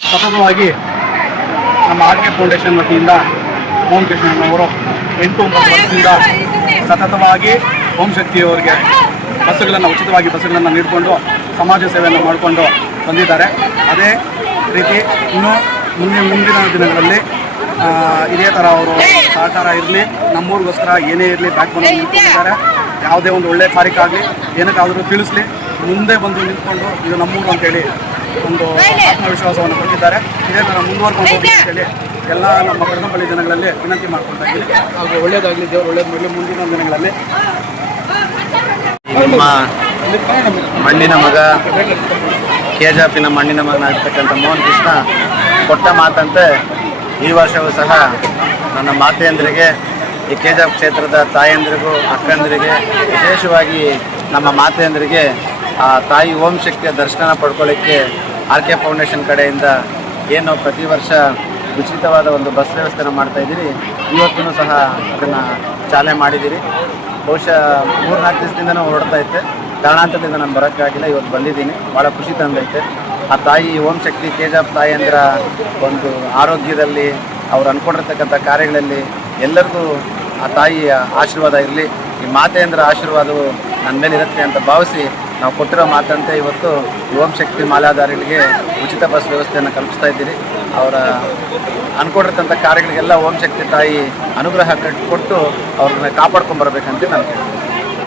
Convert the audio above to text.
ಸತತವಾಗಿ ನಮ್ಮ RK foundation ವತಿಯಿಂದ ಓಂ ಕೃಷ್ಣಣ್ಣವರು 8-9 ವರ್ಷದಿಂದ ಸತತವಾಗಿ ಓಂ ಶಕ್ತಿಯವರಿಗೆ ಉಚಿತವಾಗಿ ಬಸ್ಸುಗಳನ್ನು ನೀಡಿಕೊಂಡು ಸಮಾಜ ಸೇವೆಯನ್ನು ಮಾಡಿಕೊಂಡು ಬಂದಿದ್ದಾರೆ. ಅದೇ ರೀತಿ ಇನ್ನೂ ಮುಂದಿನ ದಿನಗಳಲ್ಲಿ ಇದೇ ಥರ ಅವರು ಸಹಕಾರ ಇರಲಿ, ನಮ್ಮೂರಿಗೋಸ್ಕರ ಏನೇ ಇರಲಿ ಬ್ಯಾಕ್ಬೋನ್ ನಿಂತ್ಕೊಂಡಿದ್ದಾರೆ. ಯಾವುದೇ ಒಂದು ಒಳ್ಳೆಯ ಕಾರ್ಯಕ್ಕಾಗಲಿ ಏನಕ್ಕಾದರೂ ತಿಳಿಸ್ಲಿ, ಮುಂದೆ ಬಂದು ನಿಂತ್ಕೊಂಡು ಇದು ನಮ್ಮೂರು ಅಂತೇಳಿ ಒಂದು ಆತ್ಮವಿಶ್ವಾಸವನ್ನು ಕೊಟ್ಟಿದ್ದಾರೆ. ಇದೇ ಥರ ಮುಂದುವರ್ಕೊಂಡು ಹೋಗಿ ಅಂತೇಳಿ ಎಲ್ಲ ನಮ್ಮ ಕಡಗಂಪಳ್ಳಿ ಜನಗಳಲ್ಲಿ ವಿನಂತಿ ಮಾಡ್ಕೊಳ್ತಾ ಇದ್ದೀವಿ. ಹಾಗೂ ಒಳ್ಳೆಯದಾಗಲಿ, ದೇವರು ಒಳ್ಳೇದು ಮಾಡಲಿ ಮುಂದಿನ ದಿನಗಳಲ್ಲಿ. ನಮ್ಮ ಮಣ್ಣಿನ ಮಗ, ಕೆಜಾಪಿನ ಮಣ್ಣಿನ ಮಗನಾಗಿರ್ತಕ್ಕಂಥ ಮೋಹನ್ ಕೃಷ್ಣ ಕೊಟ್ಟ ಮಾತಂತೆ ಈ ವರ್ಷವೂ ಸಹ ನನ್ನ ಮಾತೆಯಂದರಿಗೆ, ಈ ಕೆಜಾಪ್ ಕ್ಷೇತ್ರದ ತಾಯಂದಿರಿಗೂ ಅಕ್ಕಂದರಿಗೆ, ವಿಶೇಷವಾಗಿ ನಮ್ಮ ಮಾತೆಯಂದರಿಗೆ ಆ ತಾಯಿ ಓಂ ಶಕ್ತಿಯ ದರ್ಶನ ಪಡ್ಕೊಳ್ಳಿಕ್ಕೆ ಆರ್ಕೆ ಫೌಂಡೇಶನ್ ಕಡೆಯಿಂದ ಏನು ಪ್ರತಿ ವರ್ಷ ಉಚಿತವಾದ ಒಂದು ಬಸ್ ವ್ಯವಸ್ಥೆನ ಮಾಡ್ತಾಯಿದ್ದೀರಿ, ಇವತ್ತೂ ಸಹ ಅದನ್ನು ಚಾಲನೆ ಮಾಡಿದ್ದೀರಿ. ಬಹುಶಃ 3-4 ದಿವಸದಿಂದನೂ ಹೊರಡ್ತಾ ಇದ್ದೆ, ಕಾರಣಾಂತರದಿಂದ ನಾನು ಬರೋಕ್ಕಾಗಿಲ್ಲ. ಇವತ್ತು ಬಂದಿದ್ದೀನಿ, ಭಾಳ ಖುಷಿ ತಂದೈತೆ. ಆ ತಾಯಿ ಓಂ ಶಕ್ತಿ ಕೆಜಾಪ್ ತಾಯಿಯಂದ್ರ ಒಂದು ಆರೋಗ್ಯದಲ್ಲಿ, ಅವ್ರು ಅಂದ್ಕೊಂಡಿರ್ತಕ್ಕಂಥ ಕಾರ್ಯಗಳಲ್ಲಿ ಎಲ್ಲರಿಗೂ ಆ ತಾಯಿಯ ಆಶೀರ್ವಾದ ಇರಲಿ, ಈ ಮಾತೆಯಂದ್ರ ಆಶೀರ್ವಾದವು ನನ್ನ ಮೇಲೆ ಇರುತ್ತೆ ಅಂತ ಭಾವಿಸಿ ನಾವು ಕೊಟ್ಟಿರೋ ಮಾತಂತೆ ಇವತ್ತು ಓಂ ಶಕ್ತಿ ಮಾಲಾಧಾರಿಗಳಿಗೆ ಉಚಿತ ಬಸ್ ವ್ಯವಸ್ಥೆಯನ್ನು ಕಲ್ಪಿಸ್ತಾ ಇದ್ದೀರಿ. ಅವರ ಅಂದ್ಕೊಂಡಿರ್ತಂಥ ಕಾರ್ಯಗಳಿಗೆಲ್ಲ ಓಂ ಶಕ್ತಿ ತಾಯಿ ಅನುಗ್ರಹ ಕೊಟ್ಟು ಅವ್ರನ್ನ ಕಾಪಾಡ್ಕೊಂಬರ್ಬೇಕಂತ ನಾನು ಕೇಳ್ತೀನಿ.